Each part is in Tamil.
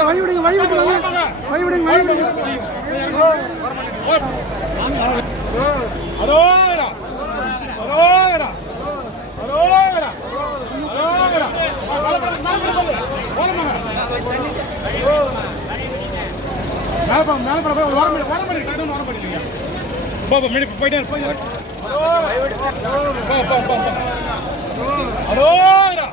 வழி விடுங்க வழி விடுங்க. வழி விடுங்க வழி விடுங்க. அரோகரா அரோகரா அரோகரா அரோகரா மேலப்பா மேலப்பா போய் ஒரு வாரம் வாரம் பண்ணி கட்டணும் வாரம் பண்ணிக்கீங்க பாபா மினி போயிட்டே போய் போ போ போ அரோகரா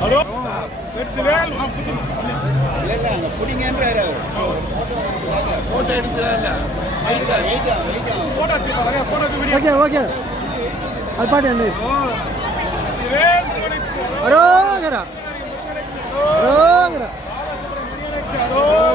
ஹலோ வெற்றி வேல் இல்லை இல்லை அங்கே பிடிங்கன்றாரு அவர் ஃபோட்டோ எடுத்ததா இல்லை ஓகே ஓகே Aurora!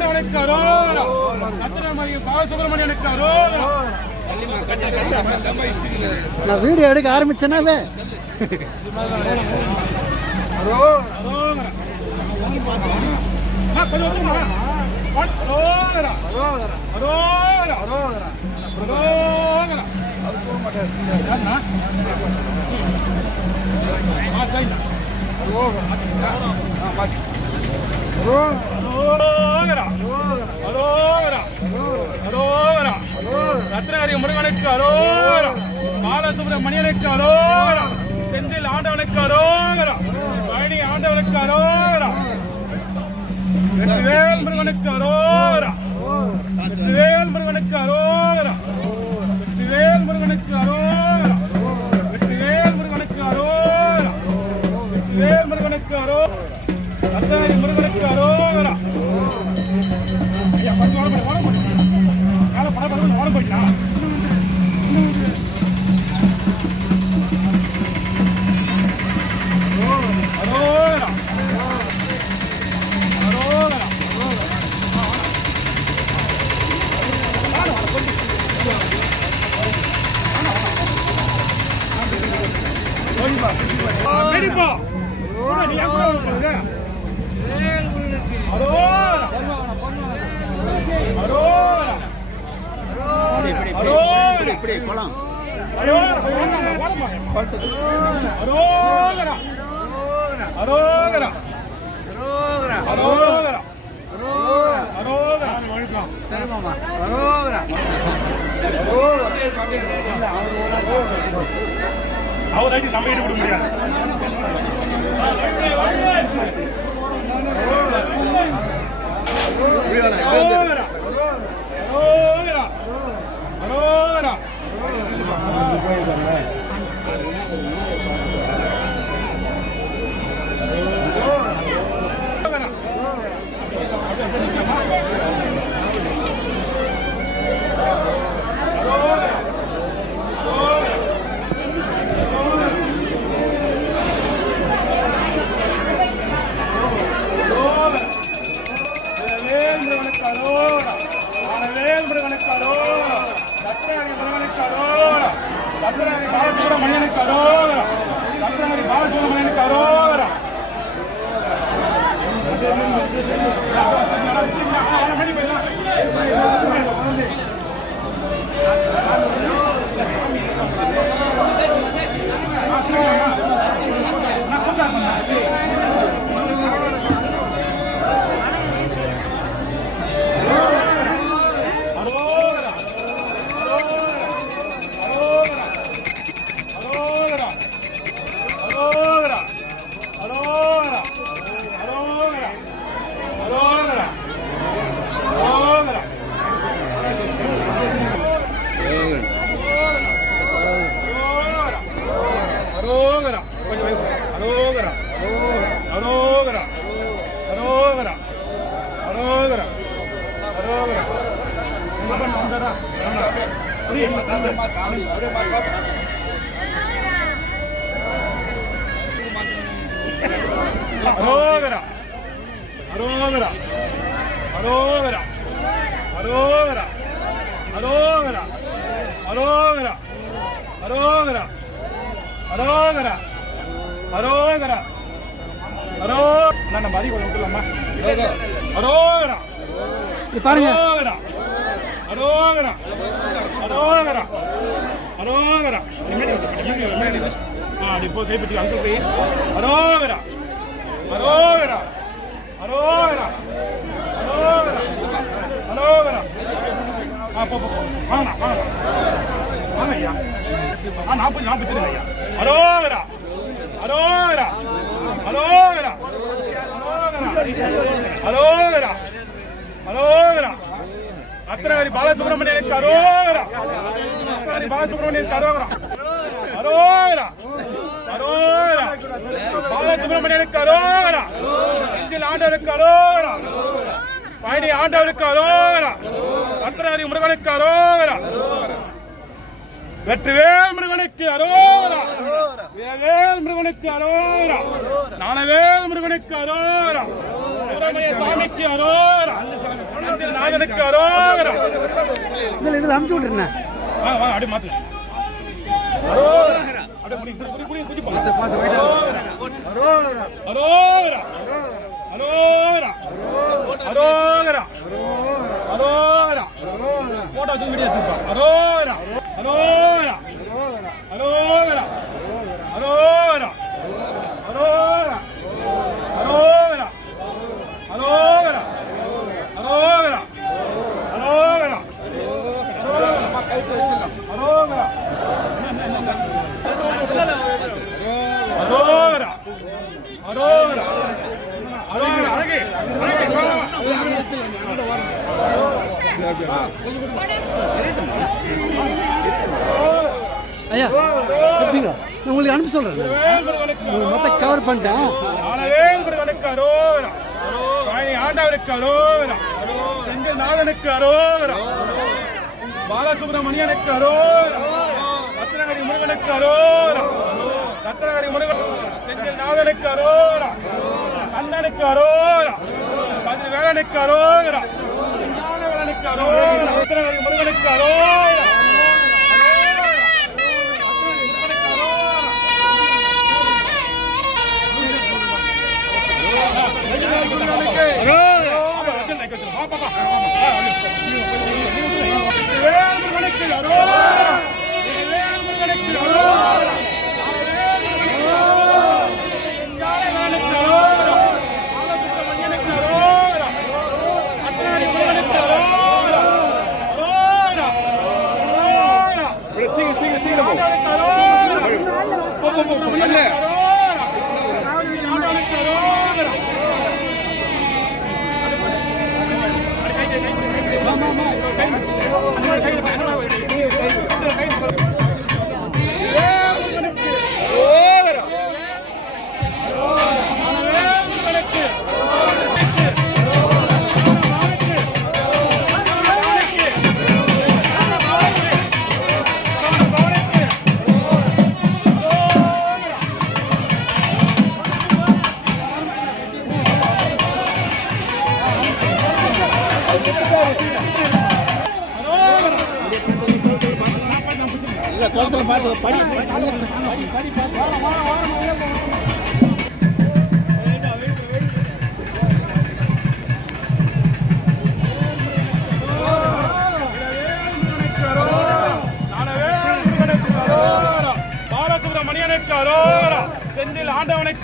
ஆண்டவனுக்கு அரோகரம் கத்திரமணியும் பாலசுப்ரமணியனுக்கு அரோகரம் நான் வீடியோ எடுக்க ஆரம்பிச்சேனாவே மாட்டாரு ரத்னகிரி முருகனுக்கு அரோரா பாலசுப்ரமணியனுக்கு அரோரா செந்தில் ஆண்டவனுக்கு அரோரா பழனி ஆண்டவனுக்கு அரோரா அரோகரா. அரோகரா. அரோகரா. அரோகரா. வணக்கம் அவர் அடி நம்ம ஈடுபட முடியாது. அரோகரா. அரோகரா. அரோகரா. அரோகரா அரோகரா அரோகரா அரோகரா அரோகரா அரோகரா அரோகரா அரோகரா அரோகரா அரோ அண்ணா நம்ம அறிவு விட்டுலாமா அரோகரா இது பாருங்க அரோகரா அரோகரா மனோகரா மனோகரா இப்போ கைப்பற்றி அங்கிள் போய் மனோகரா மனோகரா மனோகரா மனோகரா மனோகரா அப்போ வாங்கண்ணா வாங்க வாங்க ஐயா ஆ நாற்பது நாற்பத்தி ஐயா மனோகரா மனோகரா மனோகரா மனோகரா மனோகரா அத்தனை பாலசுப்ரமணியனுக்கு அரோகரா அத்தனகரி பாலசுப்ரமணியனுக்கு அரோகரா அரோகரா அரோகரா பாலசுப்ரமணியனுக்கு அரோகரா செந்தில் ஆண்டவருக்கு அரோகரா பழனி ஆண்டவருக்கு அரோகரா அத்தனகரி முருகனுக்கு அரோகரா வெற்றிவேல் முருகனுக்கு அரோகரா வேல் முருகனுக்கு அரோகரா ஞானவேல் முருகனுக்கு அரோகரா சுப்பிரமணிய சாமிக்கு அரோகரா நாகனுக்கு அரோகரம். இதுல இதுல அமுச்சு விட்டுருண்ணே. அப்படியே மாத்து. அரோகரா அரோகரா அரோகரா அரோகரா போட்டா தூக்கிட்டே அரோகரா அரோகரா ஐயா அப்படிங்களா நான் உங்களுக்கு அனுப்பி சொல்கிறேன் மொத்த கவர் பண்ணிட்டேன். ஆண்டவருக்கு அரோரா செந்தில் நாகனுக்கு அரோரா பாலசுப்ரமணியனுக்கு அரோரா ரத்னகரி முருகனுக்கு அரோரா ரத்னகரி முருகன் செந்தில் நாகனுக்கு அரோரா கண்ணனுக்கு அரோரா கதிர்வேலனுக்கு அரோரா ரத்னகரி முருகனுக்கு அரோரா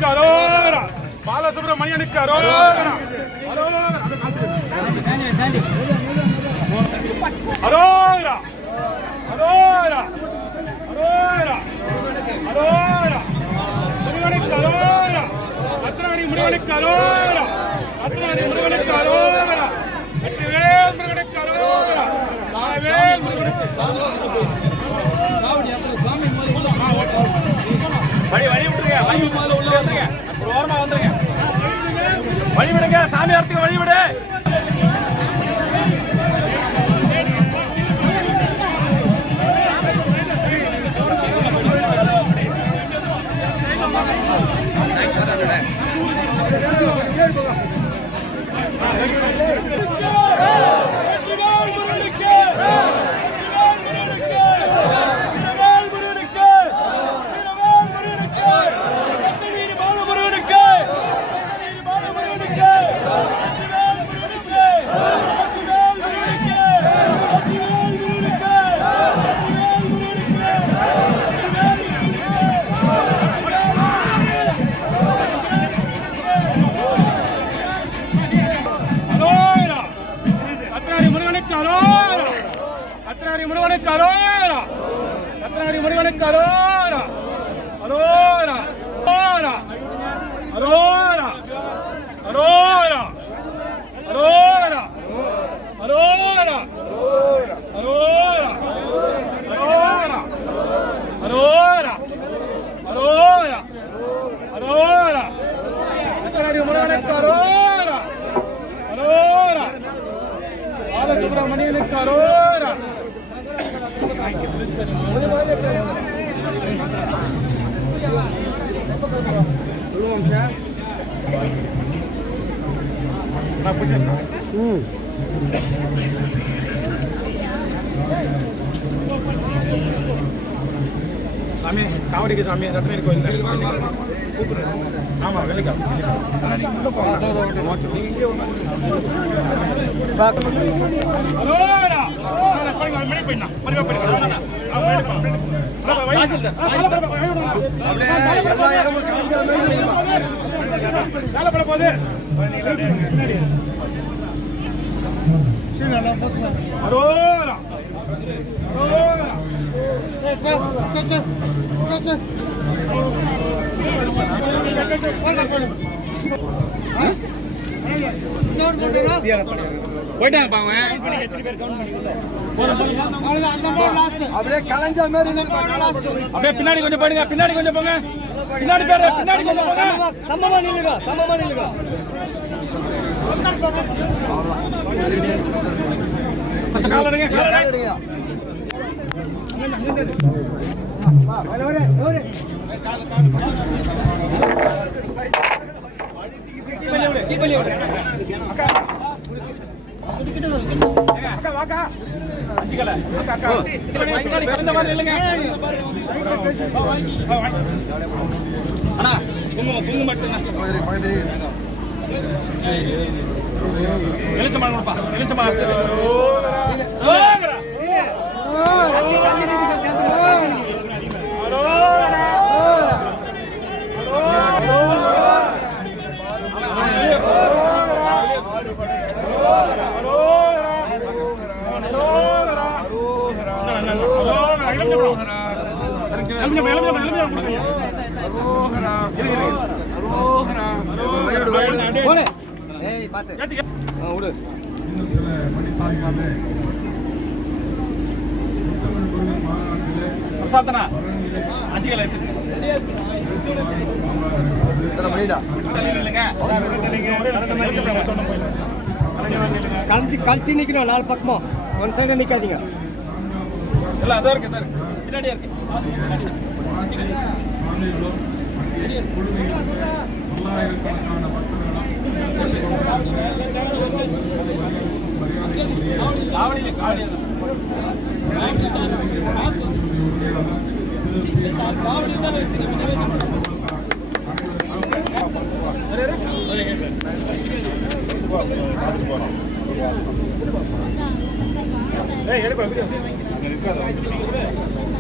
ஆண்டவனுக்கு அரோகரா பாலசுப்ரமணியனுக்கு அரோகரா அரோகரா அரோகரா அரோகரா அரோகரா முருகனுக்கு அரோகரா ரத்னகிரி முருகனுக்கு அரோகரா ரத்னகிரி முருகனுக்கு அரோகரா வெற்றிவேல் முருகனுக்கு அரோகரா சாவேல் முருகனுக்கு ஆ, ஓகே. வழி வழி விட்டுருங்க. வழி ஓரமா வந்துருங்க. வழிவிடுங்க சாமியார்த்துக்கு வழிவிடு. ம் சாமி காவடிக்கு சாமி ரத்னகிரி கோயில் கூப்பிடுறேன் ஆமாம் வெள்ளிக்கா. அப்படியே வேலை பண்ண போகுது அரோரா. அரோரா. போயிட்டாங்க அப்படியே கலைஞ்ச மாதிரி அப்படியே பின்னாடி கொஞ்சம் போயிடுங்க. பின்னாடி கொஞ்சம் போங்க. பின்னாடி பேர பின்னாடி கொண்டு போங்க. சமமா நில்லுங்க சமமா நில்லுங்க. வாக்கா. அண்ணா குங்குமம் குங்குமம் மட்டும் வெளிச்சமான கொடுப்பா வெளிச்சமான கழிச்சு கழிச்சு நிக்கணும் நாலு பக்கமும் ஒன் சைடு நிக்காதீங்க இல்லை அதான் இருக்கு அதான் இருக்கு. பின்னாடியே இருக்கு. பல்லாயிரக்கணக்கான பக்தர்களும் காவலிலே காவலில் காவலில் தான் வச்சுருக்கேன் எடுப்பா. இருக்காதா.